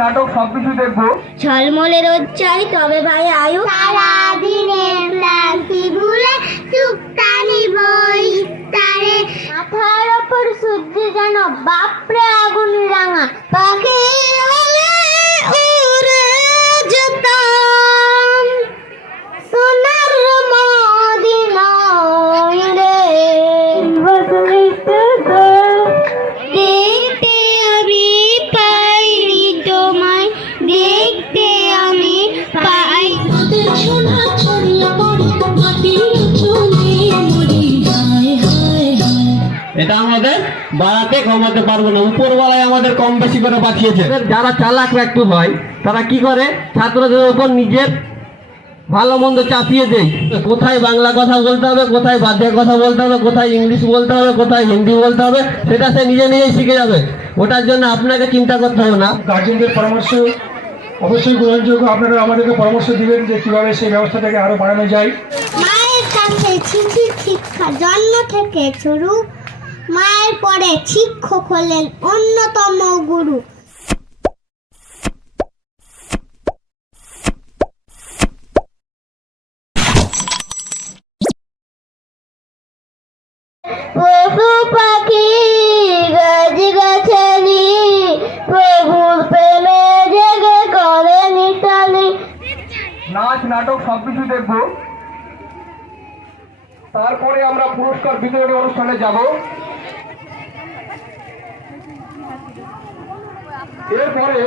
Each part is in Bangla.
নাটক সবকিছু দেখবো, ঝলমলে রোদ চাই তবে ভাই আয়ু, সারাদিনের ক্লান্তি ভুলে চুপটা নিব ইফতারে, মাথার ওপর সূর্য যেন বাপরে আগুন রাঙা, পাখি হলে উড়ে যেতাম সোনার মদিনায় রে, দেখতে আমি পাইনি তোমায়, দেখতে আমি পাই সোনা ছড়িয়ে পড়ে মাটির চলে মরি, হায় হায় হায়। এটা আমাদের বাড়াতে কমাতে পারবো না, উপরওয়ালায় আমাদের কম বেশি করে পাঠিয়েছে। যারা চালাক একটু হয় তারা কি করে, ছাত্রদের উপর নিজের ভালো মন্দ চাপিয়ে দেয়। কোথায় বাংলা কথা বলতে হবে, কোথায় বাধ্যের কথা বলতে হবে, কোথায় ইংলিশ বলতে হবে, কোথায় হিন্দি বলতে হবে, সেটা সে নিজে নিজেই শিখে যাবে। ওটার জন্য আপনাকে চিন্তা করতে হবে না। গার্জেনদের পরামর্শ অবশ্যই গ্রহণযোগ্য। আপনারা আমাদেরকে পরামর্শ দিবেন যে কিভাবে সেই ব্যবস্থাটাকে আরো বাড়ানো যায়। মায়ের কাছে শিশির শিক্ষা জন্ম থেকে শুরু, মায়ের পরে শিক্ষক হলেন অন্যতম গুরু। পশু পাখি গাছ গাছালি প্রভুর প্রেমে জেগে করে নিতালি। নাচ নাটক সবকিছু দেখবো, তারপরে আমরা পুরস্কার বিতরণী অনুষ্ঠানে যাব। এরপরে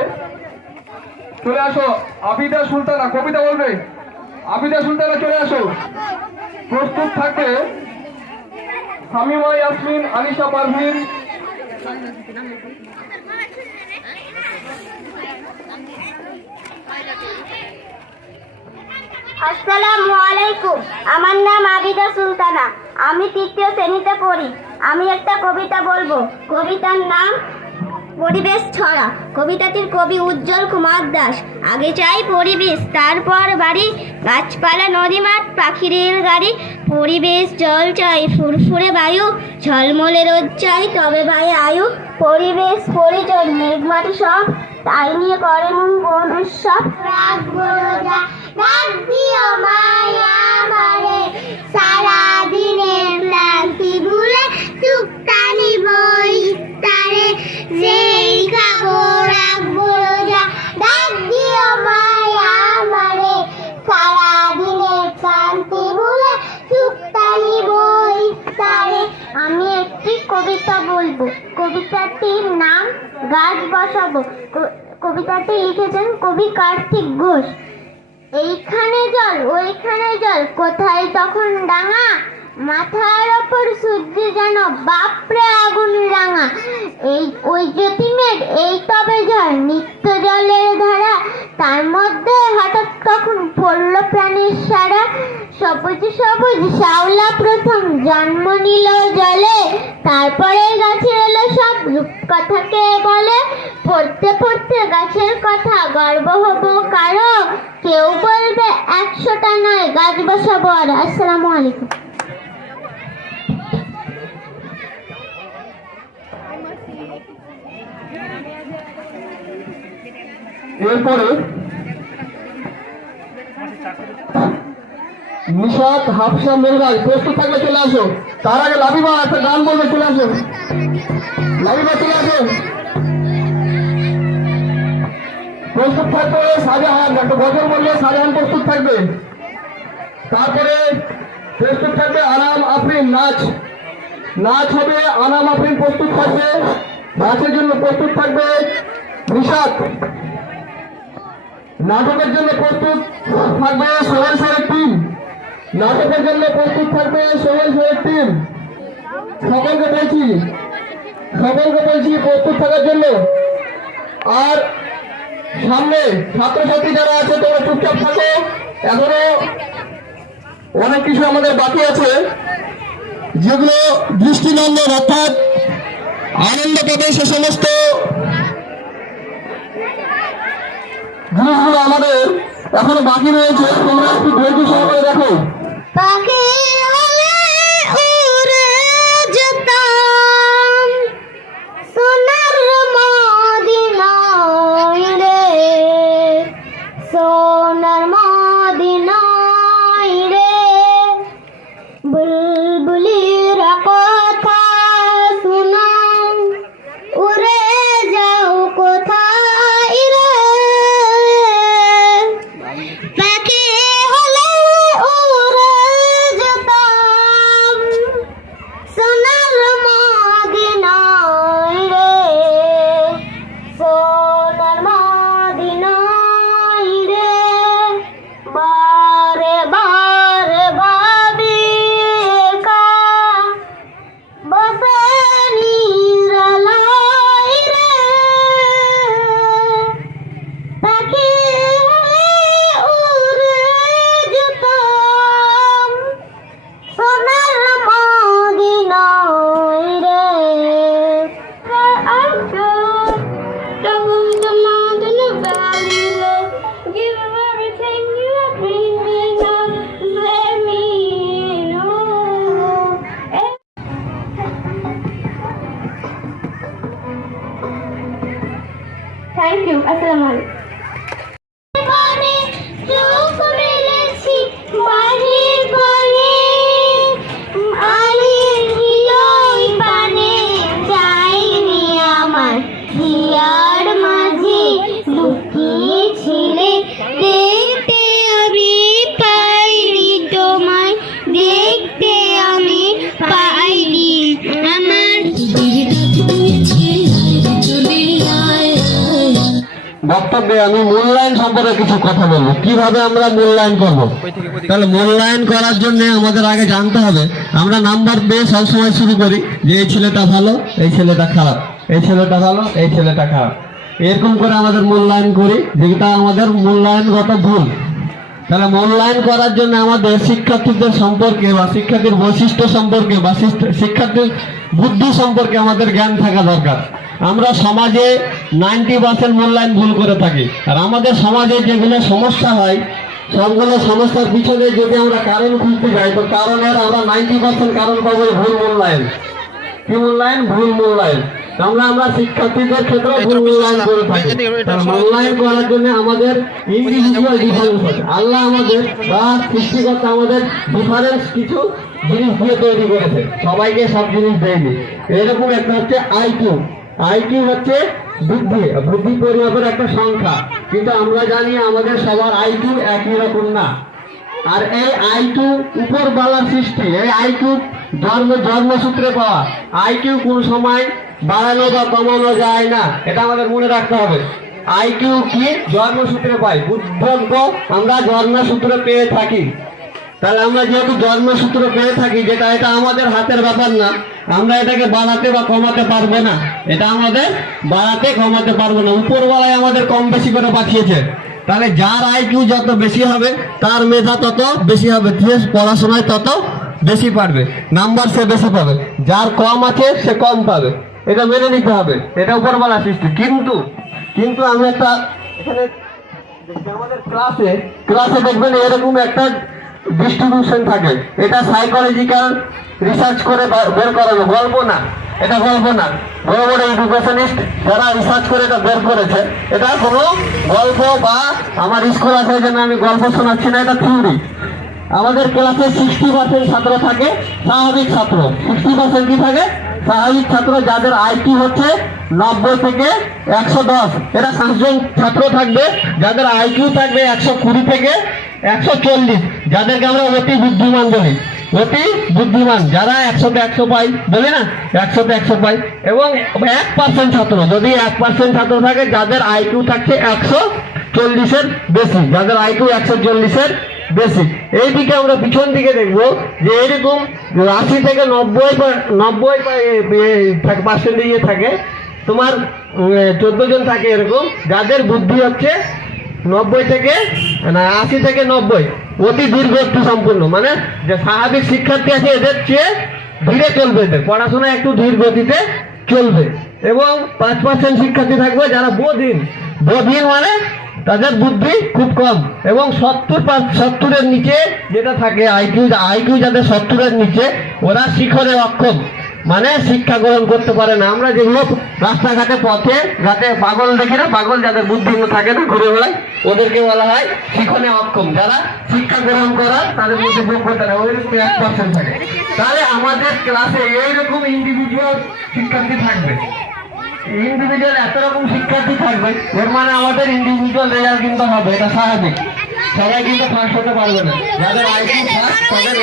চলে আসো আবিদা সুলতানা, কবিতা বলবে। আবিদা সুলতানা চলে আসো। প্রস্তুত থাকবে শামিমা ইয়াসমিন, আনিশা পারভিন। আসসালামু আলাইকুম, আমার নাম আবিদা সুলতানা, আমি ৩য় শ্রেণীতে পড়ি। আমি একটা কবিতা বলবো। কবিতার নাম পরিবেশ ছড়া। কবিতাটির কবি উজ্জ্বল কুমার দাস। আগে চাই পরিবেশ, তারপর বাড়ি, গাছপালা নদী মাঠ পাখি রেল গাড়ি, পরিবেশ জল চাই ফুরফুরে বায়ু, ঝলমলে রোদ চাই তবে ভাই আয়ু, পরিবেশ পরিচয় মেঘমাটি সব, তাই নিয়ে করে মন উৎসব, রাখবো রোজা ডাক দিও মায়া আমারে, সারাদিনের ক্লান্তি ভুলে চুপটা নিব ইফতারে, যেই খাবো রাখবো রোজা ডাক দিও মায়া আমারে, সারাদিনের ক্লান্তি ভুলে চুপটা নিব ইফতারে। আমি একটি কবিতা বলবো। কবিতাটির নাম গাছ বসাবো। কবিতাটি লিখেছেন কবি কার্তিক ঘোষ। এইখানে জল ওইখানে জল, কোথায় তখন ডাঙা, মাথার ওপর সূর্য যেন বাপরে আগুন রাঙা, ওই জ্যোতিমেঘ এই তবে ঝড়, নিত্য জলের ধারা, তার মধ্যে হঠাৎ তখন পড়ল প্রাণীর সারা, সবুজ সবুজ শ্যাওলা প্রথম জন্ম নিল জলে, তারপরে গাছের এলো সব রূপকথাকে বলে, পড়তে পড়তে গাছের কথা গর্ব হবো কারো, কেউ বলবে 100টা নয় গাছ বসাবো আর। আসসালামু আলাইকুম। এরপরে নিশাত হাফসা মেহরাজ, প্রস্তুত থাকলে চলে আসো। তার আগে লাবিবা একটা গান বলবে, চলে আসো। লাবিবা চলে আসো। প্রস্তুত থাকবে শাহজাহান, একটা গজল বললে শাহজাহান প্রস্তুত থাকবে। তারপরে প্রস্তুত থাকবে আনাম আফরিন, নাচ হবে। আনাম আফরিন প্রস্তুত থাকবে। নাচের জন্য প্রস্তুত থাকবে নিশাত। নাটকের জন্য প্রস্তুত থাকবে সোহেল স্যারের টিম। নাটকের জন্য প্রস্তুত থাকবে সোহেল স্যারের টিম। সকলকে বলছি প্রস্তুত থাকার জন্য। আর সামনে ছাত্রছাত্রী যারা আছে তোমরা চুপচাপ থাকো, এখনো অনেক কিছু আমাদের বাকি আছে, যেগুলো দৃষ্টিনন্দন অর্থাৎ আনন্দ পাবে সে সমস্ত জিনিসগুলো আমাদের এখনো বাকি রয়েছে। তোমরা একটু ধৈর্য সহকারে দেখো। পাখি হলে উড়ে যেতাম থ্যাংক ইউ, আসসালামু আলাইকুম। বক্তব্যে আমি মূল্যায়ন সম্পর্কে কিছু কথা বলবো, কিভাবে আমরা মূল্যায়ন করব। তাহলে মূল্যায়ন করার জন্য আমাদের আগে জানতে হবে, আমরা নাম্বার দিয়ে সবসময় শুরু করি যে এই ছেলেটা ভালো, এই ছেলেটা খারাপ, এই ছেলেটা ভালো, এই ছেলেটা খারাপ, এরকম করে আমাদের মূল্যায়ন করি, যেটা আমাদের মূল্যায়নগত ভুল। তাহলে মূল্যায়ন করার জন্য আমাদের শিক্ষার্থীদের সম্পর্কে বা শিক্ষার্থীর বৈশিষ্ট্য সম্পর্কে বা শিক্ষার্থীর বুদ্ধি সম্পর্কে আমাদের জ্ঞান থাকা দরকার। আমরা সমাজে 90% মূল্যায়ন ভুল করে থাকি, আর আমাদের সমাজে যেগুলো সমস্যা হয় সবগুলো সমস্যার পিছনে যদি আমরা কারণ খুঁজতে যাই, তো কারণের আমরা 90% কারণ পাবো ভুল মূল্যায়ন। কি মূল্যায়ন? ভুল মূল্যায়ন। আমরা শিক্ষার্থীদের ক্ষেত্রে ভুল মূল্যায়ন করে থাকি। মূল্যায়ন করার জন্য আমাদের ইন্ডিভিজুয়াল ডিফারেন্স আছে। আল্লাহ আমাদের বা সৃষ্টিকর্তা আমাদের ডিফারেন্স কিছু জিনিস দিয়ে তৈরি করেছে, সবাইকে সব জিনিস দেয়নি। এরকম একটা হচ্ছে আইকিউ। আইকিউ হচ্ছে বুদ্ধি, বুদ্ধি পরিমাপের একটা সংখ্যা, কিন্তু আমরা জানি আমাদের সবার আইকিউ একই রকম না। আর এই আইকিউ উপরওয়ালার সৃষ্টি, এই আইকিউ জন্মসূত্রে পাওয়া। আইকিউ কোন সময় বাড়ানো বা কমানো যায় না, এটা আমাদের মনে রাখতে হবে। আইকিউ কি? জন্মসূত্রে পাই, বুদ্ধিজ্ঞ আমরা জন্মসূত্রে পেয়ে থাকি। তাহলে আমরা যেহেতু জন্মসূত্র পেয়ে থাকি, যেটা এটা আমাদের হাতের ব্যাপার না, আমরা এটাকে বাড়াতে বা কমাতে পারবো না, এটা আমাদের বাড়াতে কমাতে পারবো না, উপরওয়ালায় আমাদের কম বেশি করে পাঠিয়েছে। তাহলে যার আইকিউ যত বেশি হবে তার মেধা তত বেশি হবে, পড়াশোনায় তত বেশি পারবে, নাম্বার সে বেশি পাবে। যার কম আছে সে কম পাবে, এটা মেনে নিতে হবে, এটা উপরওয়ালা সৃষ্টি। কিন্তু আমি একটা এখানে আমাদের ক্লাসে দেখবেন এরকম একটা ডিস্ট্রিবিউশন থাকে, এটা সাইকোলজিক্যাল রিসার্চ করে বের করানো, গল্প না, এটা গল্প না। বড় বড় এডুকেশনিস্ট যারা রিসার্চ করে এটা বের করেছে, এটা কোনো গল্প বা আমার স্কুল আছে যেন আমি গল্প শোনাচ্ছি না, এটা থিওরি। আমাদের ক্লাসে 60% ছাত্র থাকে স্বাভাবিক ছাত্র। 60% কি থাকে? স্বাভাবিক ছাত্র, যাদের আইকিউ হচ্ছে 90 থেকে 110। এটা 5 জন ছাত্র থাকবে যাদের আইকিউ থাকবে 120 থেকে 140, যাদেরকে আমরা অতি বুদ্ধিমান বলি। অতি বুদ্ধিমান যারা 100তে 100 পাই, বলি না 100তে 100 পাই। এবং 1% ছাত্র, যদি 1% ছাত্র থাকে যাদের আইকিউ থাকছে 140-এর বেশি, যাদের আইকিউ 140-এর বেশি। এইদিকে আমরা পিছন দিকে দেখবো যে এরকম 80 থেকে 90% থাকে, তোমার 14 জন থাকে এরকম যাদের বুদ্ধি হচ্ছে 80 থেকে 90 অতি দীর্ঘ একটু সম্পূর্ণ, মানে যে স্বাভাবিক শিক্ষার্থী আছে এদের চেয়ে ধীরে চলবে, এদের পড়াশোনা একটু ধীর গতিতে চলবে। এবং 5% শিক্ষার্থী থাকবে যারা বধির মানে তাদের বুদ্ধি খুব কম। এবং 70-এর নিচে যেটা থাকে আইকিউ যাদের 70-এর নিচে, ওরা শিখরে অক্ষম, মানে শিক্ষা গ্রহণ করতে পারে না। আমরা যেগুলো রাস্তাঘাটে পথে ঘাটে পাগল দেখি না, পাগল যাদের বুদ্ধি থাকে না, ঘুরে বেড়ায়, ওদেরকে বলা হয় শিখনে অক্ষম। যারা শিক্ষা গ্রহণ করার তাদের মধ্যে যোগ্যতা নেই, ওইরকম 1% থাকে। তাহলে আমাদের ক্লাসে এইরকম ইন্ডিভিজুয়াল শিক্ষার্থী থাকবে, ইন্ডিভিজুয়াল এত রকম শিক্ষার্থী থাকবে, এর মানে আমাদের ইন্ডিভিজুয়াল রেজাল্ট কিন্তু হবে, এটা স্বাভাবিক। সবাই কিন্তু ফার্স্ট হতে পারবে না, যাদের আইকিউ ফার্স্ট তাদের।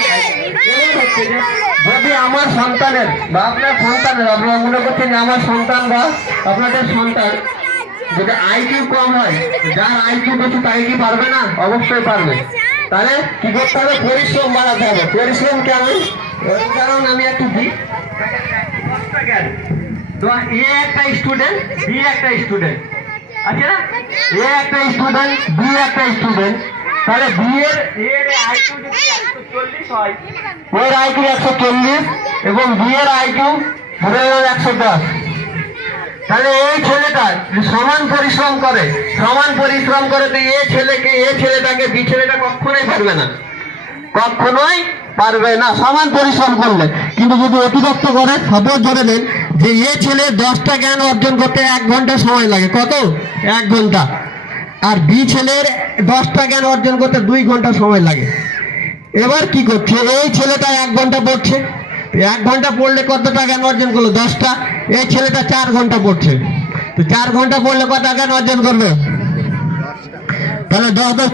যদি আমার সন্তানের বা আপনার সন্তানের, আপনারা মনে করছেন যে আমার সন্তান বা আপনাদের সন্তান যদি আইকিউ কম হয়, যার আইকিউ বেশি তাই কি পারবে না? অবশ্যই পারবে। তাহলে কি করতে হবে? পরিশ্রম বাড়াতে হবে। পরিশ্রম কেমন? কারণ আমি একটু দিই, এ একটা স্টুডেন্ট, বি একটা স্টুডেন্ট আছে না, এ একটা স্টুডেন্ট, বি একটা স্টুডেন্ট। তাহলে বি এর আইকিউ যদি 140 হয়, ওর আইকিউ 140 এবং বি এর আইকিউ 110। তাহলে এই ছেলেটা সমান পরিশ্রম করে তো এ ছেলেটাকে বি ছেলেটা কখনোই পারবে না, কখনোই পারবে না সমান পরিশ্রম করলে। কিন্তু যদি অতিরিক্ত করে, সাপোজ ধরে নেন যে এ ছেলে 10টা জ্ঞান অর্জন করতে 1 ঘন্টা সময় লাগে, কত? 1 ঘন্টা, আর বি ছেলের 10টা জ্ঞান অর্জন করতে 2 ঘন্টা সময় লাগে। এবার কি করছে, এই ছেলেটা 1 ঘন্টা পড়ছে, 1 ঘন্টা পড়লে কতটা জ্ঞান অর্জন করলো? 10টা। এই ছেলেটা 4 ঘন্টা পড়ছে, তো 4 ঘন্টা পড়লে কত জ্ঞান অর্জন করবে? তাহলে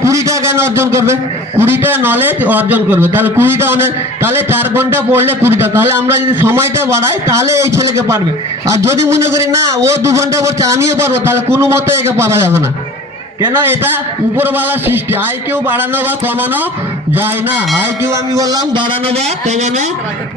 20টা জ্ঞান অর্জন করবে, 20টা নলেজ অর্জন করবে। তাহলে 20টা তাহলে 4 ঘন্টা পড়লে 20টা। তাহলে আমরা যদি সময়টা বাড়াই তাহলে এই ছেলেকে পারবে। আর যদি মনে করি না ও 2 ঘন্টা পড়ছে আমিও পারবো, তাহলে কোনো মতে একে পারা যাবে না। কেন? এটা উপরওয়ালার সৃষ্টি, আইকিউ বাড়ানো বা কমানো যায় না। আইকিউ আমি বললাম বাড়ানো বা কমানো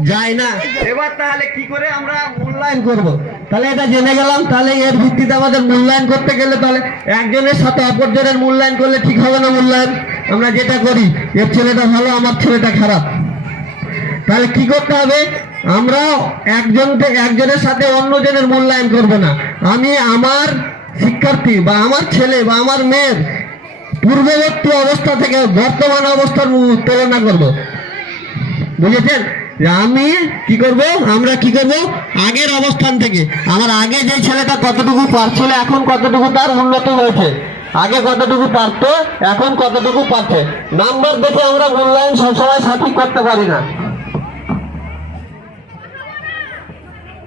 যায় না। এবার তাহলে কি করে আমরা মূল্যায়ন করব? তাহলে এটা জেনে গেলাম। তাহলে এর ভিত্তিতে আমাদের মূল্যায়ন করতে গেলে তাহলে একজনের সাথে অপরজনের মূল্যায়ন করলে ঠিক হবে না। মূল্যায়ন আমরা যেটা করি, এর ছেলেটা ভালো, আমার ছেলেটা খারাপ, তাহলে কি করতে হবে? আমরা একজনের সাথে অন্যজনের মূল্যায়ন করব না। আমি আমার শিক্ষার্থী বা আমার ছেলে বা আমার মেয়ের পূর্ববর্তী অবস্থা থেকে বর্তমান অবস্থার তুলনা করব। বুঝেছেন? আমি কি করব, আমরা কি করব, আগের অবস্থান থেকে আমার আগে যে ছেলেটা কতটুকু পারছিল এখন কতটুকু তার উন্নতি হয়েছে, আগে কতটুকু পারতো এখন কতটুকু পারছে। নাম্বার দেখে আমরা মূল্যায়ন সবসময় সঠিক করতে পারি না।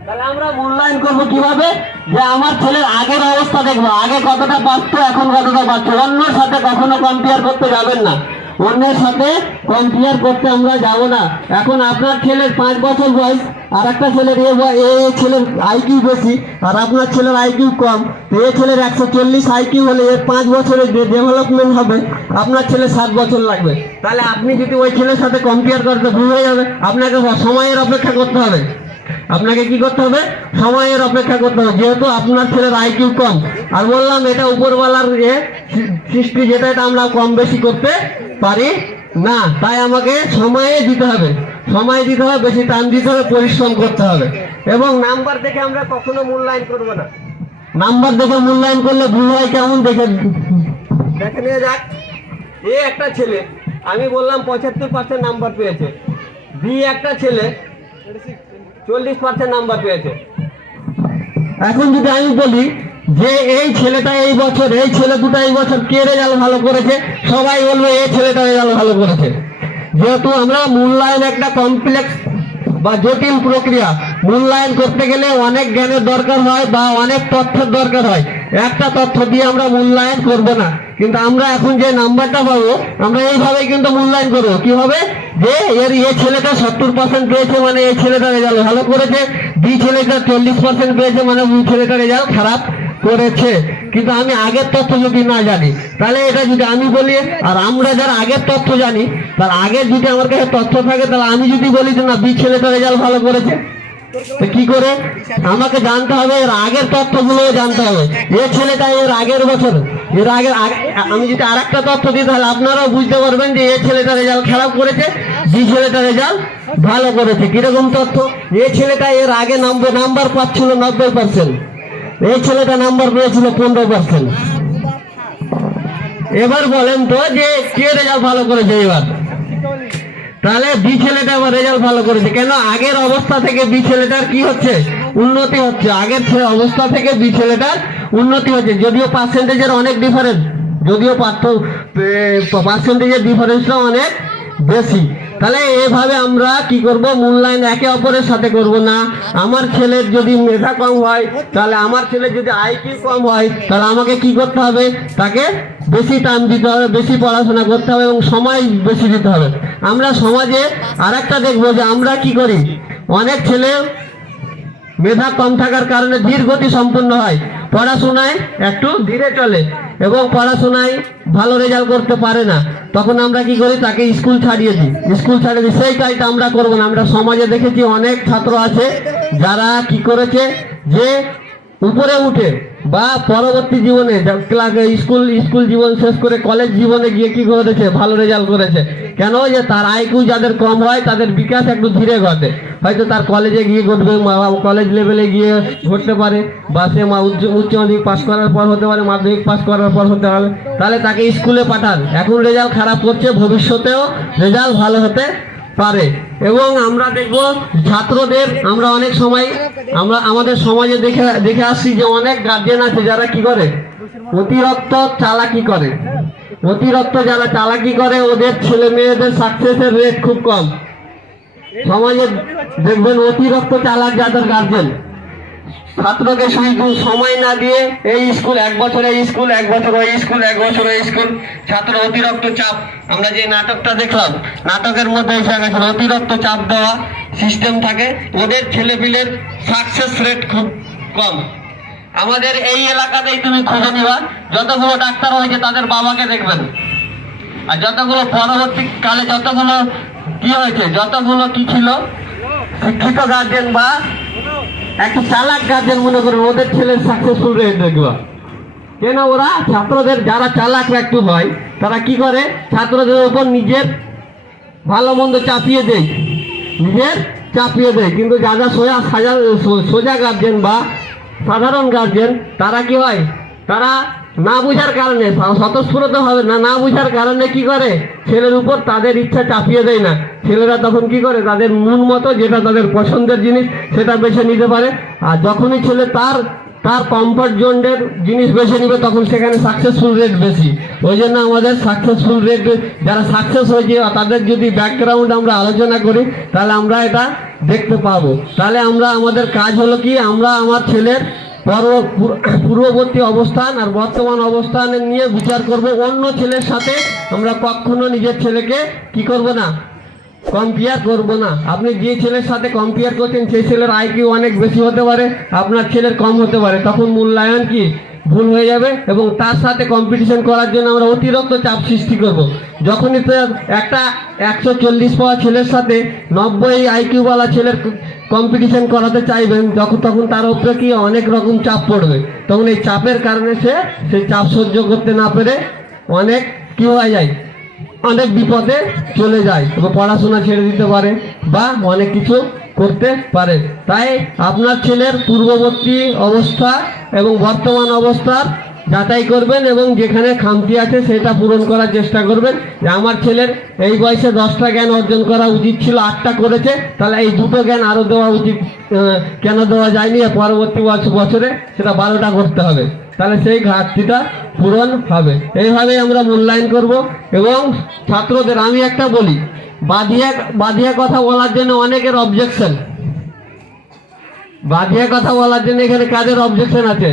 তাহলে আমরা মূল্যায়ন করবো কিভাবে? যে আমার ছেলের আগের অবস্থা দেখবো, আগে কতটা পারতো এখন কতটা পারছে। অন্যের সাথে কখনো কম্পেয়ার করতে যাবেন না, অন্যের সাথে কম্পেয়ার করতে আমরা যাব না। এখন আপনার ছেলের 5 বছর বয়স, আর একটা ছেলের ছেলের আইকিউ বেশি আর আপনার ছেলের আইকিউ কম, তো এ ছেলের 140 আইকিউ হলে এর 5 বছরের ডেভেলপমেন্ট হবে, আপনার ছেলে 7 বছর লাগবে। তাহলে আপনি যদি ওই ছেলের সাথে কম্পেয়ার করতে ভুল হয়ে যাবে, আপনাকে সময়ের অপেক্ষা করতে হবে। আপনাকে কি করতে হবে? সময়ের অপেক্ষা করতে হবে, যেহেতু আপনার ছেলের আইকিউ কম। আর বললাম এটা উপরওয়ালার সৃষ্টি, যেটা এটা আমরা কম বেশি করতে পারি না। তাই আমাকে সময়ে দিতে হবে, সময় দিতে হবে, বেশি টাইম দিতে হবে, পরিশ্রম করতে হবে। এবং নাম্বার দেখে আমরা কখনো মূল্যায়ন করব না। নাম্বার দেখে মূল্যায়ন করলে ভুল হয় কেমন দেখে নিয়ে যাক। এ একটা ছেলে, আমি বললাম 75% নাম্বার পেয়েছে। বি একটা ছেলে 40% নাম্বার পেয়েছে। এখন যদি আমি বলি যে এই ছেলেটা এই বছর, এই ছেলে দুটো এই বছর কে রেজাল্ট ভালো করেছে, সবাই বলবে এই ছেলেটা রেজাল্ট ভালো করেছে। যেহেতু আমরা মূল্যায়ন একটা কমপ্লেক্স বা জটিল প্রক্রিয়া, মূল্যায়ন করতে গেলে অনেক জ্ঞানের দরকার হয় বা অনেক তথ্যের দরকার হয়। একটা তথ্য দিয়ে আমরা মূল্যায়ন করব না, কিন্তু আমরা এখন যে নাম্বারটা পাবো আমরা এইভাবে কিন্তু মূল্যায়ন করবো। কি হবে? যে এই ছেলেটা 70% পেয়েছে মানে এই ছেলেটা রেজাল্ট ভালো করেছে, বি ছেলেটা 40% পেয়েছে মানে বি ছেলেটা রেজাল্ট খারাপ করেছে। কিন্তু আমি আগের তথ্য যদি না জানি, তাহলে এটা যদি আমি বলি, আর আমরা যারা আগের তথ্য জানি, তার আগের যদি আমার কাছে তথ্য থাকে, তাহলে আমি যদি বলি যে না বি ছেলেটা রেজাল্ট ভালো করেছে, তো কি করে? আমাকে জানতে হবে এর আগের তথ্যগুলো জানতে হবে। এই ছেলেটা এর আগের বছর, এর আগের আমি যদি আর একটা তথ্য দিই, তাহলে আপনারাও বুঝতে পারবেন যে এই ছেলেটা রেজাল্ট খারাপ করেছে, বি ছেলেটা রেজাল্ট ভালো করেছে। কিরকম তথ্য? এই ছেলেটা এর আগে নাম্বার পাচ্ছিল 90%, এই ছেলেটা নাম্বার পেয়েছিল 15%। এবার বলেন তো যে কে রেজাল্ট ভালো করেছে এবার? তাহলে বি ছেলেটা আবার রেজাল্ট ভালো করেছে। কেন? আগের অবস্থা থেকে বি ছেলেটার কি হচ্ছে? উন্নতি হচ্ছে। আগের অবস্থা থেকে বি ছেলেটার উন্নতি হচ্ছে। যদিও পার্সেন্টেজের অনেক ডিফারেন্স, যদিও পার্সেন্টেজের ডিফারেন্সটা অনেক বেশি। তাহলে এভাবে আমরা কি করব? মূল্যায়ন একে অপরের সাথে করব না। আমার ছেলের যদি মেধা কম হয়, তাহলে আমার ছেলের যদি আইকিউ কম হয়, তাহলে আমাকে কি করতে হবে? তাকে বেশি টাইম দিতে হবে, বেশি পড়াশোনা করতে হবে এবং সময় বেশি দিতে হবে। আমরা সমাজে আর একটা দেখবো যে আমরা কি করি, অনেক ছেলে মেধা কম থাকার কারণে ধীর গতি সম্পন্ন হয়, পড়াশোনায় একটু ধীরে চলে এবং পড়াশোনায় ভালো রেজাল্ট করতে পারে না। তখন আমরা কি করি? তাকে স্কুল ছাড়িয়ে দিই। সেই কাজটা আমরা করবো না। আমরা সমাজে দেখেছি অনেক ছাত্র আছে যারা কি করেছে, যে উপরে উঠে বা পরবর্তী জীবনে স্কুল জীবন শেষ করে কলেজ জীবনে গিয়ে কি করেছে? ভালো রেজাল্ট করেছে। কেন? যে তার আইকিউ যাদের কম হয় তাদের বিকাশ একটু ধীরে ঘটে। হয়তো তার কলেজে গিয়ে ঘটবে, কলেজ লেভেলে গিয়ে ঘটতে পারে, বা সে উচ্চ মাধ্যমিক পাস করার পর হতে পারে, মাধ্যমিক পাস করার পর হতে পারে। তাহলে তাকে স্কুলে পাঠান। এখন রেজাল্ট খারাপ করছে, ভবিষ্যতেও রেজাল্ট ভালো হতে পারে। এবং আমরা দেখব ছাত্রদের, আমরা অনেক সময় আমাদের সমাজে দেখে আসছি যে অনেক গার্জেন আছে যারা কি করে, অতিরিক্ত চালাকি করে। অতিরিক্ত যারা চালাকি করে ওদের ছেলে মেয়েদের সাকসেসের রেট খুব কম। সমাজে দেখবেন অতিরিক্ত চালাক যাদের গার্জেন, ছাত্রকে সময় না দিয়ে এই স্কুল, এক বছর এই স্কুল, এক বছর ওই স্কুল, এক বছর ওই স্কুল, ছাত্র অতিরিক্ত চাপ। আমরা যে নাটকটা দেখলাম, নাটকের মধ্যে এসে গেছে অতিরিক্ত চাপ দেওয়া সিস্টেম থাকে, ওদের ছেলেপিলের সাকসেস রেট খুব কম। আমাদের এই এলাকাতেই তুমি খুঁজে নিবা, যতগুলো ডাক্তার হয়েছে তাদের বাবাকে দেখবেন, আর যতগুলো পরবর্তীকালে যতগুলো কি হয়েছে, যতগুলো কি ছিল শিক্ষিত গার্জেন বা একটা চালাক গার্জেন মনে করেন, ওদের ছেলের সাকসেসফুল রেট দেখবা। কেন? ওরা ছাত্রদের, যারা চালাক একটু হয় তারা কি করে, ছাত্রদের উপর নিজের ভালো মন্দ চাপিয়ে দেয়, কিন্তু যারা সোজা গার্জেন বা সাধারণ গার্জেন, তারা কি হয়, তারা না বুঝার কারণে, স্বতঃস্ফূর্ত হবে না বুঝার কারণে কি করে, ছেলের উপর তাদের ইচ্ছা চাপিয়ে দেয় না। ছেলেরা তখন কি করে, তাদের মন মতো যেটা তাদের পছন্দের জিনিস সেটা বেছে নিতে পারে। আর যখনই ছেলে তার কমফর্ট জোনের জিনিস বেছে নিবে, তখন সেখানে সাকসেসফুল রেট বেশি। ওই জন্য আমাদের সাকসেসফুল রেট, যারা সাকসেস হয়েছে তাদের যদি ব্যাকগ্রাউন্ড আমরা আলোচনা করি, তাহলে আমরা এটা দেখতে পাবো। তাহলে আমাদের কাজ হলো কি, আমরা আমার ছেলের পূর্ববর্তী অবস্থান আর বর্তমান অবস্থানের নিয়ে বিচার করব। অন্য ছেলের সাথে আমরা কখনো নিজের ছেলেকে কি করব না, কম্পেয়ার করব না। আপনি যে ছেলের সাথে কম্পেয়ার করছেন সেই ছেলের আইকিউ অনেক বেশি হতে পারে, আপনার ছেলের কম হতে পারে, তখন মূল্যায়ন কি ভুল হয়ে যাবে, এবং তার সাথে কম্পিটিশন করার জন্য আমরা অতিরিক্ত চাপ সৃষ্টি করব। যখনই তো একটা 140 পাওয়া ছেলের সাথে 90 আইকিউওয়ালা ছেলের কম্পিটিশন করাতে চাইবেন, তখন তার উপরে কি অনেক রকম চাপ পড়বে। তখন এই চাপের কারণে সেই চাপ সহ্য করতে না পেরে অনেক কি হয়ে যায়, অনেক বিপদে চলে যায় এবং পড়াশোনা ছেড়ে দিতে পারে বা অনেক কিছু করতে পারে। তাই আপনার ছেলের পূর্ববর্তী অবস্থা এবং বর্তমান অবস্থার যাচাই করবেন, এবং যেখানে খামতি আছে সেটা পূরণ করার চেষ্টা করবেন। যে আমার ছেলের এই বয়সে 10টা জ্ঞান অর্জন করা উচিত ছিল, 8টা করেছে, তাহলে এই 2টো জ্ঞান আরও দেওয়া উচিত, কেন দেওয়া যায়নি, পরবর্তী বছরে সেটা 12টা করতে হবে, তাহলে সেই ঘাটতিটা পূরণ হবে। এইভাবেই আমরা মূল্যায়ন করব। এবং ছাত্রদের আমি একটা বলি, বাদিয়া কথা বলার জন্য অনেকের অবজেকশন, বাদিয়া কথা বলার জন্য এখানে কাদের অবজেকশন আছে,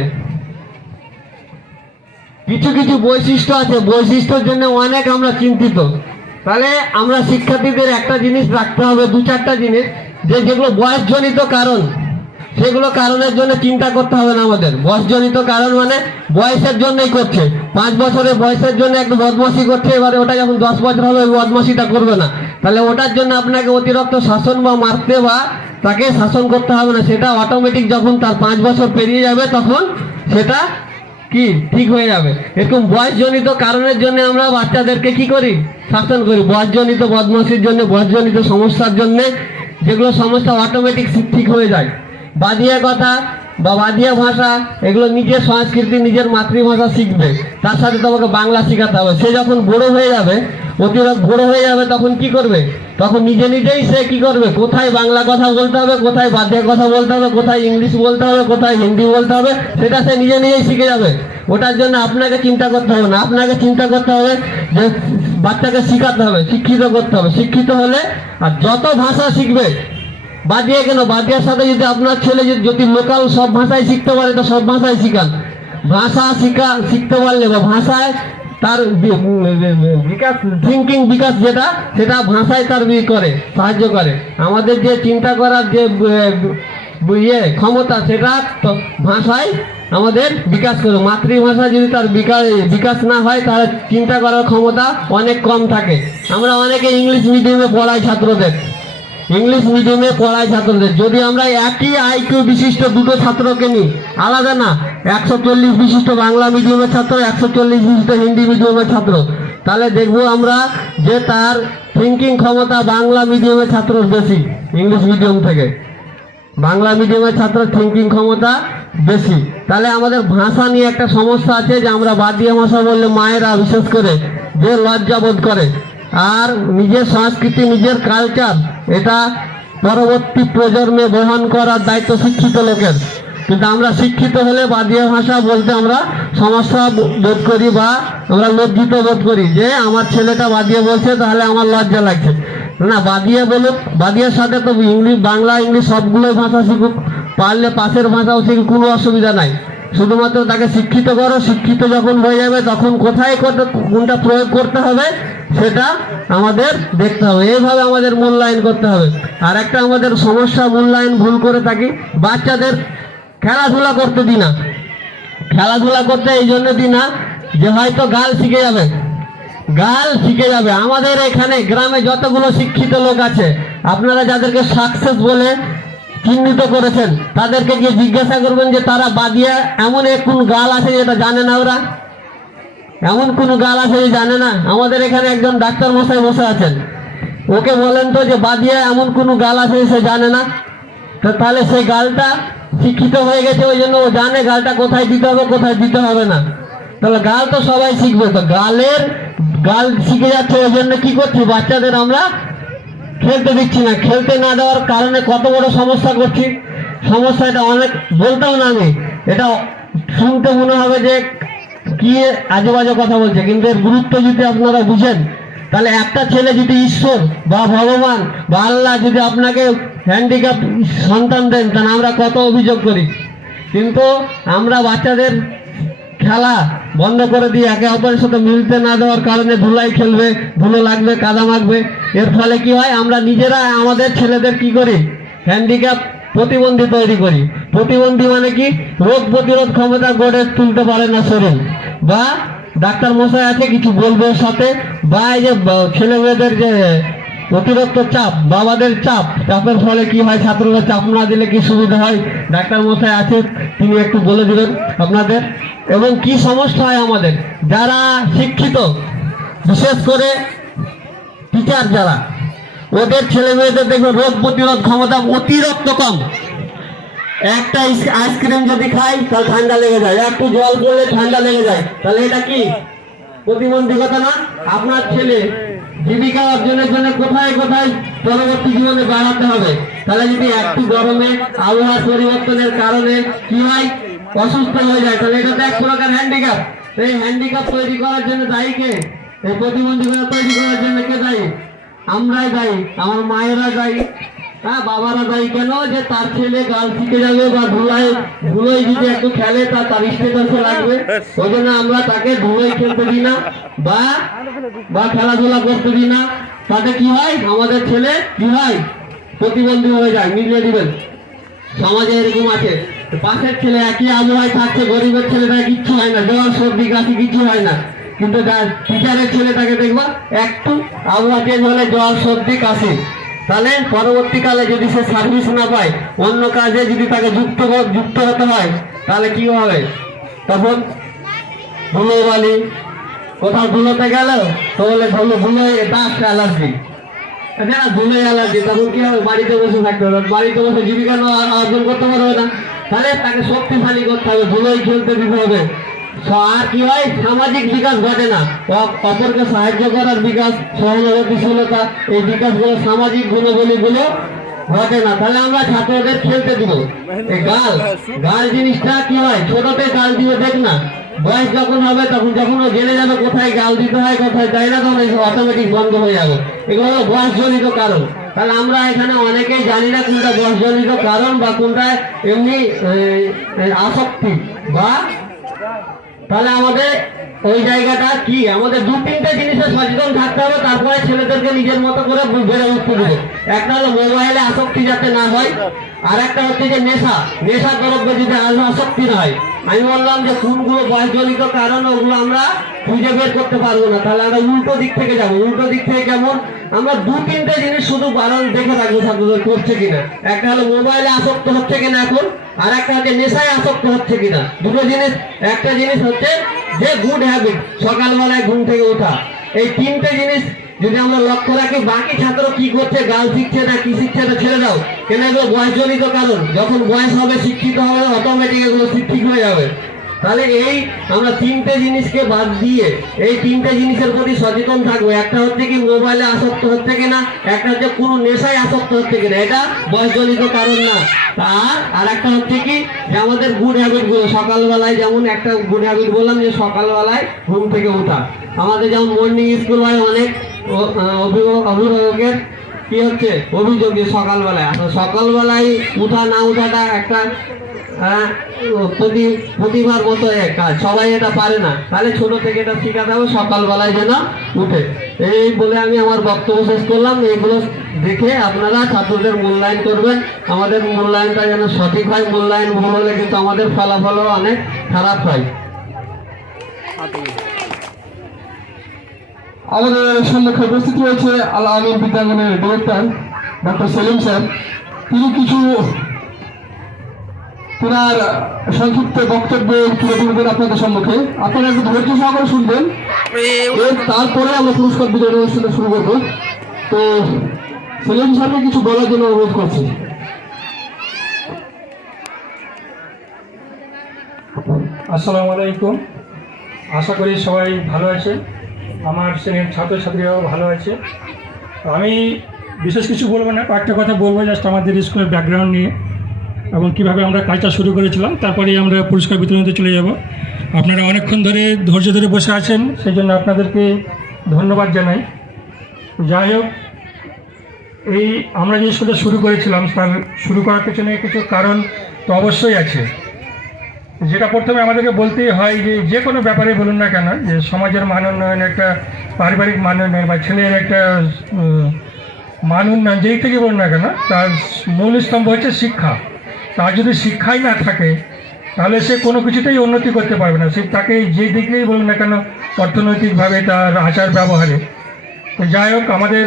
কিছু বৈশিষ্ট্য আছে, বৈশিষ্ট্যের জন্য অনেক আমরা চিন্তিত। তাহলে আমরা শিক্ষার্থীদের একটা জিনিস রাখতে হবে, 2-4টা জিনিস, যেগুলো বয়সজনিত কারণ, সেগুলো কারণের জন্য চিন্তা করতে হবে না আমাদের। বয়সজনিত কারণ মানে বয়সের জন্যই করছে, 5 বছরের বয়সের জন্য একটু বদমাশি করছে, এবারে ওটা যখন 10 বছর হবে ওই বদমাশিটা করবে না, তাহলে ওটার জন্য আপনাকে অতিরিক্ত শাসন বা মারতে বা তাকে শাসন করতে হবে না। সেটা অটোমেটিক যখন তার 5 বছর পেরিয়ে যাবে তখন সেটা কি ঠিক হয়ে যাবে। এরকম বয়সজনিত কারণের জন্য আমরা বাচ্চাদেরকে কি করি, শাসন করি। বয়সজনিত বদমাশির জন্য, বয়সজনিত সমস্যার জন্য, যেগুলো সমস্যা অটোমেটিক ঠিক হয়ে যায়। বাদিয়া কথা বা বাদিয়া ভাষা, এগুলো নিজের সংস্কৃতি, নিজের মাতৃভাষা শিখবে, তার সাথে তোমাকে বাংলা শেখাতে হবে। সে যখন বড় হয়ে যাবে, অতিরিক্ত বড় হয়ে যাবে, তখন কি করবে, তখন নিজেই সে কি করবে, কোথায় বাংলা কথা বলতে হবে, কোথায় বাদিয়া কথা বলতে হবে, কোথায় ইংলিশ বলতে হবে, কোথায় হিন্দি বলতে হবে, সেটা সে নিজেই শিখে যাবে। ওটার জন্য আপনাকে চিন্তা করতে হবে না, আপনাকে চিন্তা করতে হবে যে বাচ্চাকে শিখাতে হবে, শিক্ষিত করতে হবে। শিক্ষিত হলে আর যত ভাষা শিখবে, বাদিয়া কেন, বাদিয়ার সাথে যদি আপনার ছেলে যদি লোকাল সব ভাষায় শিখতে পারে তো সব ভাষায় শিখান। ভাষা শিখতে পারলে বা ভাষায় তার বিকাশ, থিঙ্কিং বিকাশ যেটা, সেটা ভাষায় তার করে সাহায্য করে। আমাদের যে চিন্তা করার যে ক্ষমতা, সেটা ভাষায় আমাদের বিকাশ করে। মাতৃভাষা যদি তার বিকাশ না হয়, তাহলে চিন্তা করার ক্ষমতা অনেক কম থাকে। আমরা অনেকে ইংলিশ মিডিয়ামে পড়াই ছাত্রদের, যদি আমরা একই আইকিউ বিশিষ্ট 2টো ছাত্রকে নিই, আলাদা না, 140 বিশিষ্ট বাংলা মিডিয়ামের ছাত্র, 140 বিশিষ্ট হিন্দি মিডিয়ামের ছাত্র, তাহলে দেখবো আমরা যে তার থিঙ্কিং ক্ষমতা বাংলা মিডিয়ামের ছাত্রর বেশি, ইংলিশ মিডিয়াম থেকে বাংলা মিডিয়ামের ছাত্র থিঙ্কিং ক্ষমতা বেশি। তাহলে আমাদের ভাষা নিয়ে একটা সমস্যা আছে, যে আমরা বাদিয়া ভাষা বললে মায়েরা বিশেষ করে যে লজ্জা বোধ করে, আর নিজের সংস্কৃতি, নিজের কালচার, এটা পরবর্তী প্রজন্মে বহন করার দায়িত্ব শিক্ষিত লোকের। কিন্তু আমরা শিক্ষিত হলে বাদিয়া ভাষা বলতে আমরা সমস্যা বোধ করি বা আমরা লজ্জিত বোধ করি যে আমার ছেলেটা বাদিয়া বলছে, তাহলে আমার লজ্জা লাগছে। না, বাদিয়া বলুক, বাদিয়ার সাথে তো ইংলিশ, বাংলা, ইংলিশ সবগুলোই ভাষা শিখুক, পারলে পাশের ভাষাও শিখুক, কোনো অসুবিধা নাই। শুধুমাত্র তাকে শিক্ষিত করো, শিক্ষিত যখন হয়ে যাবে তখন কোথায় কোনটা প্রয়োগ করতে হবে সেটা আমাদের দেখতে হবে। এইভাবে আমাদের মূল্যায়ন করতে হবে। আর একটা আমাদের সমস্যা, মূল্যায়ন ভুল করে থাকি, বাচ্চাদের খেলাধুলা করতে দিই না। খেলাধুলা করতে এই জন্য দিই না যে হয়তো গাল শিখে যাবে, গাল শিখে যাবে। আমাদের এখানে গ্রামে যতগুলো শিক্ষিত লোক আছে, আপনারা যাদেরকে সাকসেস বলে চিহ্নিত করেছেন, তাদেরকে গিয়ে জিজ্ঞাসা করবেন যে তারা বাদিয়া এমন কোন গাল আছে যেটা জানে না, ওরা এমন কোন গাল আছে যে জানে না। আমাদের এখানে একজন ডাক্তার মশাই বসে আছেন, ওকে বলেন তো যে বাদিয়া এমন কোন গাল আছে সে জানে না। তো তাহলে সেই গালটা শিক্ষিত হয়ে গেছে, ওই জন্য ও জানে গালটা কোথায় দিতে হবে, কোথায় দিতে হবে না। তাহলে গাল তো সবাই শিখবে, তো গাল শিখে যাচ্ছে, ওই জন্য কি করছি, বাচ্চাদের আমরা খেলতে দিচ্ছি না। খেলতে না দেওয়ার কারণে কত বড় সমস্যা করছি। সমস্যাটা অনেক বলতাম না আমি, এটা শুনতে মনে হবে যে কি আজে বাজে কথা বলছে, কিন্তু এর গুরুত্ব যদি আপনারা বুঝেন, তাহলে একটা ছেলে যদি ঈশ্বর বা ভগবান বা আল্লাহ যদি আপনাকে হ্যান্ডিক্যাপ সন্তান দেন, তাহলে আমরা কত অভিযোগ করি। কিন্তু আমরা বাচ্চাদের খেলা বন্ধ করে দিয়ে একে অপরের সাথে মিলতে না দেওয়ার কারণে ধুলাই খেলবে, ধুলো লাগবে, কাদা মাখবে। এর ফলে কি হয়, আমরা নিজেরা আমাদের ছেলেদের কি করি, হ্যান্ডিক্যাপ প্রতিবন্ধী তৈরি করি। প্রতিবন্ধী মানে কি, রোগ প্রতিরোধ ক্ষমতা গড়ে তুলতে পারে না শরীর, বা ডাক্তার মশাই আছে কিছু বলবে ওর সাথে, বা এই যে ছেলে মেয়েদের যে অতিরিক্ত চাপ, বাবাদের চাপের ফলে কি হয়, ছাত্ররা চাপ না দিলে কি সুবিধা হয়, ডাক্তার মশাই আছে তিনি একটু বলে দেবেন আপনাদের। এবং কি সমস্যা হয় আমাদের যারা শিক্ষিত, বিশেষ করে টিচার যারা, ওদের ছেলে মেয়েদের দেখবে রোগ প্রতিরোধ ক্ষমতা অতিরিক্ত কম। একটা আইসক্রিম যদি খাই তাহলে ঠান্ডা লেগে যায়, একটু জল পড়লে ঠান্ডা লেগে যায়, তাহলে এটা কি প্রতিবন্ধকতা না? আপনার ছেলে জীবিকা অর্জনের জন্য কোথায় কোথায় পরবর্তী জীবনে বাড়াতে হবে, তাহলে যদি একটু গরমে আবহাওয়া পরিবর্তনের কারণে কি হয়, অসুস্থ হয়ে যায়, তাহলে এটা তো এক প্রকার হ্যান্ডিক্যাপ। এই হ্যান্ডিক্যাপ তৈরি করার জন্য দায়ী কে? এই প্রতিবন্ধকতা তৈরি করার জন্য কে দায়ী? আমরাই দায়ী, আমার মায়েরা দায়ী, হ্যাঁ, বাবারা দায়ী। কেন? যে তার ছেলে গাল শিখে যাবে বা ধুলোয় যদি একটু খেলে তার স্টেটাসে লাগবে, ওই জন্য আমরা তাকে ধুলোয় খেলতে দিই না বা খেলাধুলা করতে দিই না। তাতে কি হয়, আমাদের ছেলে কি হয়, প্রতিবন্ধী হয়ে যায়। মিলিয়ে দিবেন, সমাজে এরকম আছে, পাশের ছেলে একই আবহাওয়ায় থাকছে, গরিবের ছেলেটা কিচ্ছু হয় না, জ্বর সর্দি কাশি কিছু হয় না, কিন্তু টিচারের ছেলেটাকে দেখবা একটু আবহাওয়া চেঞ্জ হলে জ্বর সর্দি কাশি। তাহলে পরবর্তীকালে যদি সে সার্ভিস না পায়, অন্য কাজে যদি তাকে যুক্ত হতে হয়, তাহলে কি হবে, তখন ধুলো বালি, কোথাও ধুলোতে গেল তো বলে ধুলোয় ডাস্ট অ্যালার্জি, ধুলো অ্যালার্জি, তখন কি হবে, বাড়িতে বসে থাকতে হবে, বাড়িতে বসে জীবিকা অর্জন করতে পারবে না। তাহলে তাকে শক্তিশালী করতে হবে, ধুলোয় খেলতে দিতে হবে। আর কি হয়, সামাজিক বিকাশ ঘটে না, অপরকে সাহায্য করার বিকাশ, সহানুভূতিশীলতা, এই বিকাশগুলো, সামাজিক গুণাবলীগুলো ঘটে না। তাহলে আমরা ছাত্রদের খেলতে দিব। এই গাল জিনিসটা কি হয়, ছোটতে গাল দিবে দেখ না, বয়স যখন হবে তখন যখন ও জেনে যাবে কোথায় গাল দিতে হয় কোথায় দেয় না, তখন অটোমেটিক বন্ধ হয়ে যাবে। এগুলো হলো বয়সজনিত কারণ। তাহলে আমরা এখানে অনেকেই জানি না কোনটা বয়সজনিত কারণ বা কোনটা এমনি আসক্তি, বা তাহলে আমাদের ওই জায়গাটা কি, আমাদের দু তিনটা জিনিসে সচেতন থাকতে হবে, তারপরে ছেলেদেরকে নিজের মতো করে বেড়ে উঠতে দেবে। একটা হলো মোবাইলে আসক্তি যাতে না হয়, আর একটা হচ্ছে যে নেশা দ্রব্যে যদি আসক্তি না হয়। আমি বললাম যে কোনগুলো বয়সজনিত কারণ, ওগুলো আমরা খুঁজে বের করতে পারবো না, তাহলে আমরা উল্টো দিক থেকে যাবো। উল্টো দিক থেকে কেমন, আমরা দু তিনটে জিনিস শুধু বারণ দেখে রাখবো ছাত্রদের করছে কিনা। একটা হলো মোবাইলে আসক্ত হচ্ছে কিনা এখন, আর একটা হচ্ছে নেশায় আসক্ত হচ্ছে কিনা। দুটো জিনিস, একটা জিনিস হচ্ছে যে গুড হ্যাবিট, সকালবেলায় ঘুম থেকে ওঠা। এই তিনটে জিনিস যদি আমরা লক্ষ্য রাখি, বাকি ছাত্র কি করছে, গাল শিখছে না কি শিখছে না ছেড়ে দাও, কেন এগুলো বয়সজনিত কারণ। যখন বয়স হবে, শিক্ষিত হবে, অটোমেটিক এগুলো ঠিক হয়ে যাবে। তাহলে এই আমরা তিনটে জিনিসকে বাদ দিয়ে এই তিনটে জিনিসের প্রতি সচেতন থাকবো। একটা হচ্ছে কি মোবাইলে আসক্ত হচ্ছে কিনা, একটা হচ্ছে কোনো নেশায় আসক্ত হচ্ছে কিনা, এটা বয়সজনিত কারণ না। আর একটা হচ্ছে কি যে আমাদের গুড হ্যাবিট গুলো, সকালবেলায় যেমন একটা গুড হ্যাবিট বললাম যে সকালবেলায় ঘুম থেকে ওঠা। আমাদের যেমন মর্নিং স্কুল হয়, অনেক অভিভাবকের কি হচ্ছে অভিযোগ যে সকালবেলায় উঠা না উঠাটা একটা প্রতিভার মতো এক কাজ, সবাই এটা পারে না। তাহলে ছোট থেকে এটা শেখাতে হবে সকালবেলায় যেন উঠে। এই বলে আমি আমার বক্তব্য শেষ করলাম। এইগুলো দেখে আপনারা ছাত্রদের মূল্যায়ন করবেন, আমাদের মূল্যায়নটা যেন সঠিক হয়। মূল্যায়ন ভুল হলে কিন্তু আমাদের ফলাফলও অনেক খারাপ হয়। আমাদের সম্মুখে উপস্থিত রয়েছে আল আমিন বিদ্যাঙ্গনের ডিরেক্টর ডক্টর সেলিম স্যার। তিনি কিছু তার সংক্ষিপ্ত বক্তব্য তুলে ধরবেন আপনাদের সম্মুখে। আপনারা একটু ধৈর্য সহকারে শুনবেন, তারপরে আমরা পুরস্কার বিতরণ অনুষ্ঠানটা শুরু করবো। তো সেলিম স্যারকে কিছু বলার জন্য অনুরোধ করছি। আসসালামু আলাইকুম। আশা করি সবাই ভালো আছে, আমার শ্রেণীর ছাত্রছাত্রীরাও ভালো আছে। আমি বিশেষ কিছু বলবো না, কয়েকটা কথা বলবো জাস্ট আমাদের স্কুলের ব্যাকগ্রাউন্ড নিয়ে এবং কীভাবে আমরা কাজটা শুরু করেছিলাম, তারপরেই আমরা পুরস্কার বিতরণীতে চলে যাব। আপনারা অনেকক্ষণ ধরে ধৈর্য ধরে বসে আছেন, সেই জন্য আপনাদেরকে ধন্যবাদ জানাই। যাই হোক, এই আমরা যে স্কুলটা শুরু করেছিলাম তার শুরু করার পেছনে কিছু কারণ তো অবশ্যই আছে। যেটা প্রথমে আমাদেরকে বলতেই হয় যে কোনো ব্যাপারে বলুন না কেন, যে সমাজের মান উন্নয়ন, একটা পারিবারিক মান উন্নয়ন বা ছেলের একটা মান উন্নয়ন, যেই থেকে বলুন না কেন, তার মূল স্তম্ভ হচ্ছে শিক্ষা। তার যদি শিক্ষাই না থাকে তাহলে সে কোনো কিছুতেই উন্নতি করতে পারবে না। সে তাকে যে দিকেই বলুন না কেন, অর্থনৈতিকভাবে, তার আচার ব্যবহারে। তো যাই হোক, আমাদের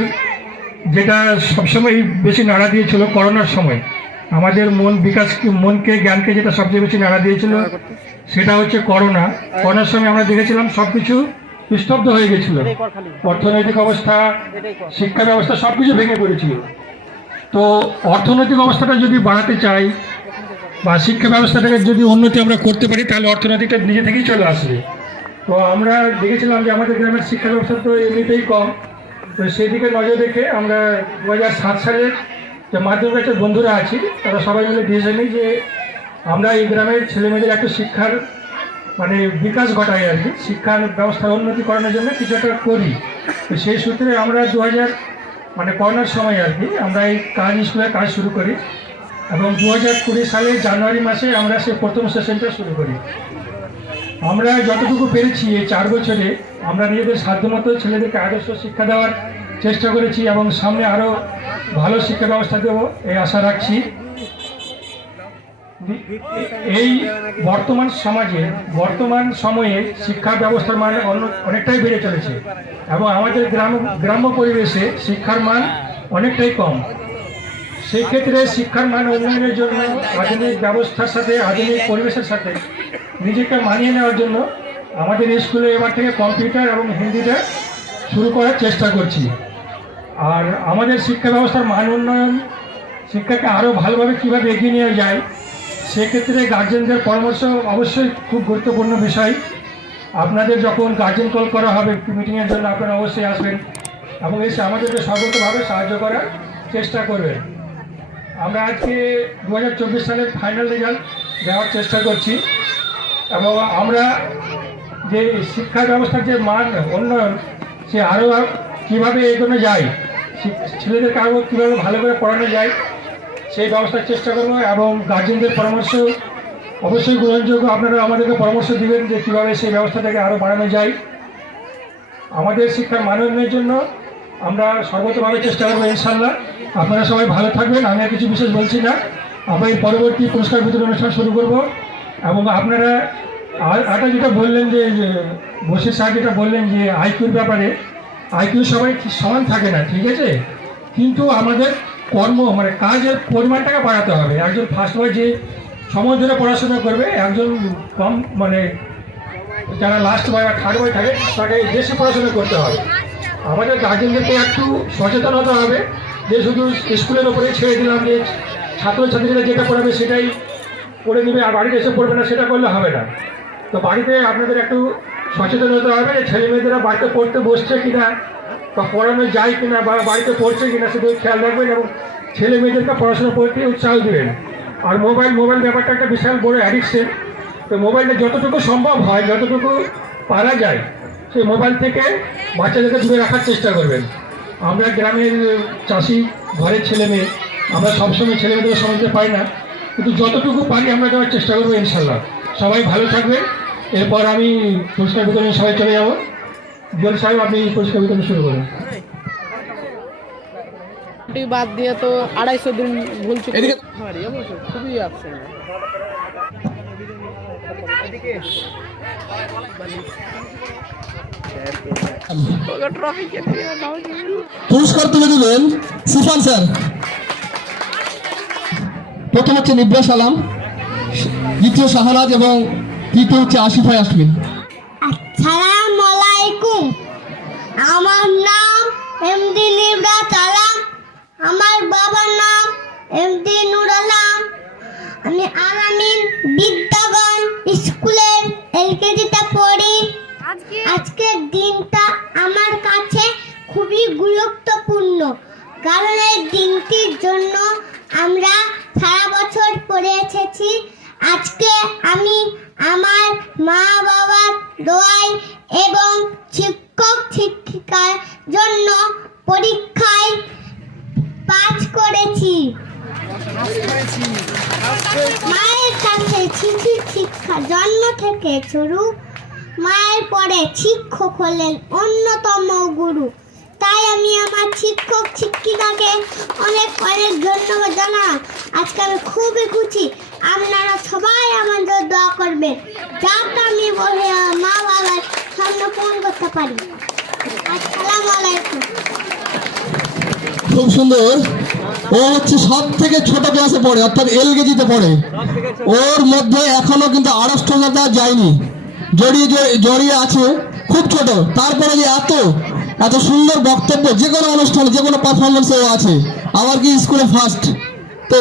যেটা সবসময় বেশি নাড়া দিয়েছিল করোনার সময়, আমাদের মনকে জ্ঞানকে যেটা সবচেয়ে বেশি নাড়া দিয়েছিল সেটা হচ্ছে করোনার সময় আমরা দেখেছিলাম সব কিছু স্তব্ধ হয়ে গেছিল। অর্থনৈতিক অবস্থা, শিক্ষা ব্যবস্থা সব কিছু ভেঙে পড়েছিল। তো অর্থনৈতিক অবস্থাটা যদি বাড়াতে চাই বা শিক্ষা ব্যবস্থাটাকে যদি উন্নতি আমরা করতে পারি, তাহলে অর্থনৈতিকটা নিজে থেকেই চলে আসবে। তো আমরা দেখেছিলাম যে আমাদের গ্রামের শিক্ষা ব্যবস্থা তো এমনিতেই কম। তো সেই দিকে নজর রেখে আমরা 2007 সালে যে মাধ্যমিক ব্যাচের বন্ধুরা আছি, তারা সবাই মিলে ডিসিশন নিই যে আমরা এই গ্রামের ছেলেমেয়েদের একটা শিক্ষার বিকাশ ঘটাই আর কি, শিক্ষার ব্যবস্থার উন্নতি করানোর জন্য কিছু একটা করি। তো সেই সূত্রে আমরা 2000 করোনার সময় আর কি আমরা এই স্কুলের কাজ শুরু করি এবং 2020 সালের জানুয়ারি মাসে আমরা সেই প্রথম সেশনটা শুরু করি। আমরা যতটুকু পেরেছি এই 4 বছরে আমরা নিজেদের সাধ্যমতো ছেলেদেরকে আদর্শ শিক্ষা দেওয়ার চেষ্টা করেছি এবং সামনে আরও ভালো শিক্ষা ব্যবস্থা দেবো এই আশা রাখছি। এই বর্তমান সময়ে শিক্ষা ব্যবস্থার মান অনেকটাই বেড়ে চলেছে এবং আমাদের গ্রাম্য পরিবেশে শিক্ষার মান অনেকটাই কম। সেই ক্ষেত্রে শিক্ষার মান উন্নয়নের জন্য আধুনিক ব্যবস্থার সাথে, আধুনিক পরিবেশের সাথে নিজেকে মানিয়ে নেওয়ার জন্য আমাদের স্কুলে এবার থেকে কম্পিউটার এবং হিন্দিটা শুরু করার চেষ্টা করছি। আর আমাদের শিক্ষা ব্যবস্থার মান উন্নয়ন, শিক্ষাকে আরও ভালোভাবে কীভাবে এগিয়ে নিয়ে যায়, সেক্ষেত্রে গার্জেনদের পরামর্শ অবশ্যই খুব গুরুত্বপূর্ণ বিষয়। আপনাদের যখন গার্জেন কল করা হবে মিটিংয়ের জন্য, আপনারা অবশ্যই আসবেন এবং এসে আমাদেরকে সর্বতভাবে সাহায্য করার চেষ্টা করবেন। আমরা আজকে 2024 সালের ফাইনাল রেজাল্ট দেওয়ার চেষ্টা করছি এবং আমরা যে শিক্ষা ব্যবস্থার যে মান উন্নয়ন, সে আরও কীভাবে এগোনো যায়, ছেলেদেরকে আরও কীভাবে ভালো করে পড়ানো যায় সেই ব্যবস্থার চেষ্টা করবো এবং গার্জেনদের পরামর্শ অবশ্যই গ্রহণযোগ্য। আপনারা আমাদেরকে পরামর্শ দিবেন যে কীভাবে সেই ব্যবস্থাটাকে আরও বাড়ানো যায়। আমাদের শিক্ষার মান উন্নয়নের জন্য আমরা সর্বতভাবে চেষ্টা করবো ইনশাল্লাহ। আপনারা সবাই ভালো থাকবেন। আমি আর কিছু বিশেষ বলছি না, আমরা এই পরবর্তী পুরস্কার বিতরণ অনুষ্ঠান শুরু করব এবং আপনারা আটা যেটা বললেন যে বসির স্যার যেটা বললেন যে আইকিউর ব্যাপারে, আইকিউ সবাই সমান থাকে না, ঠিক আছে, কিন্তু আমাদের কাজের পরিমাণটাকে বাড়াতে হবে। একজন ফার্স্ট বয় যে সময় ধরে পড়াশোনা করবে, একজন কম যারা লাস্ট বয় বা থার্ড বয় থাকে তাকে বেশি পড়াশোনা করতে হবে। আমাদের গার্জেনদেরকে একটু সচেতন হতে হবে যে শুধু স্কুলের ওপরে ছেড়ে দিলাম যে ছাত্রছাত্রীরা যেটা পড়াবে সেটাই পড়ে নেবে আর বাড়িতে এসে পড়বে না, সেটা করলে হবে না। তো বাড়িতে আপনাদের একটু সচেতন হতে হবে যে ছেলে মেয়েদেরা বাড়িতে পড়তে বসছে কিনা বা পড়ানো যায় কিনা বা বাড়িতে পড়ছে কিনা সেটা খেয়াল রাখবেন এবং ছেলে মেয়েদেরকে পড়াশোনা করতে উৎসাহ দেবেন। আর মোবাইল ব্যাপারটা একটা বিশাল বড় অ্যাডিকশন। তো মোবাইলটা যতটুকু সম্ভব হয়, যতটুকু পারা যায়, সেই মোবাইল থেকে বাচ্চাদেরকে দূরে রাখার চেষ্টা করবেন। আমরা গ্রামের চাষি ঘরের ছেলে মেয়ে, আমরা সবসময় ছেলে মেয়েদের সময় দিতে পারি না, কিন্তু যতটুকু পারি আমরা দেওয়ার চেষ্টা করবো ইনশাল্লাহ। সবাই ভালো থাকবেন। এরপর আমি পুরস্কার বিতরণে সবাই চলে যাবো। জল সাহেব, আপনি পুরস্কার বিতরণ শুরু করুন। বাদ দিয়ে তো 250 দিন ভুল চুক্তি এদিকে খুবই আছে। পুরস্কার তুলে দিবেন সুফান স্যার। প্রথম হচ্ছে নিব্রাস আলাম, দ্বিতীয় শাহনাজ এবং তৃতীয় হচ্ছে আসিফা ইয়াসমিন। আসসালামু আলাইকুম। আমার নাম এমডি নিবরাত আলম। আমার বাবার নাম এমডি নূর আলম। আমি আলামিন বিদ্যাগণ স্কুলের এলকেজিতে পড়ি। আজকের দিনটা আমার কাছে খুবই গুরুত্বপূর্ণ, কারণ এই দিনটির জন্য আমরা সারা বছর পড়ে এসেছি। আজকে আমি আমার মা বাবার দোয়ায় এবং শিক্ষক শিক্ষিকার জন্য পরীক্ষায় পাস করেছি। মায়ের কাছে শিক্ষা জন্ম থেকে শুরু। মায়ের পরে শিক্ষক হলেন অন্যতম গুরু। তাই আমি আমার শিক্ষক শিক্ষিকাকে অনেক ধন্যবাদ জানাই। আজকে আমি খুবই খুশি। আপনারা সবাই আমাদের দোয়া করবেন যাতে আমি বলে মা বাবার স্বপ্ন পূরণ করতে পারি। আসসালামু আলাইকুম। খুব সুন্দর। ও হচ্ছে সব থেকে ছোট ক্লাসে পড়ে, অর্থাৎ এলকেজিতে পড়ে। ওর মধ্যে এখনো কিন্তু আড়ষ্টতা যায়নি, জড়িয়ে আছে, খুব ছোট। তারপরে যে এত সুন্দর বক্তব্য, যে কোনো অনুষ্ঠানে যে কোনো পারফরমেন্সে ও আছে। আবার কি স্কুলে ফার্স্ট। তো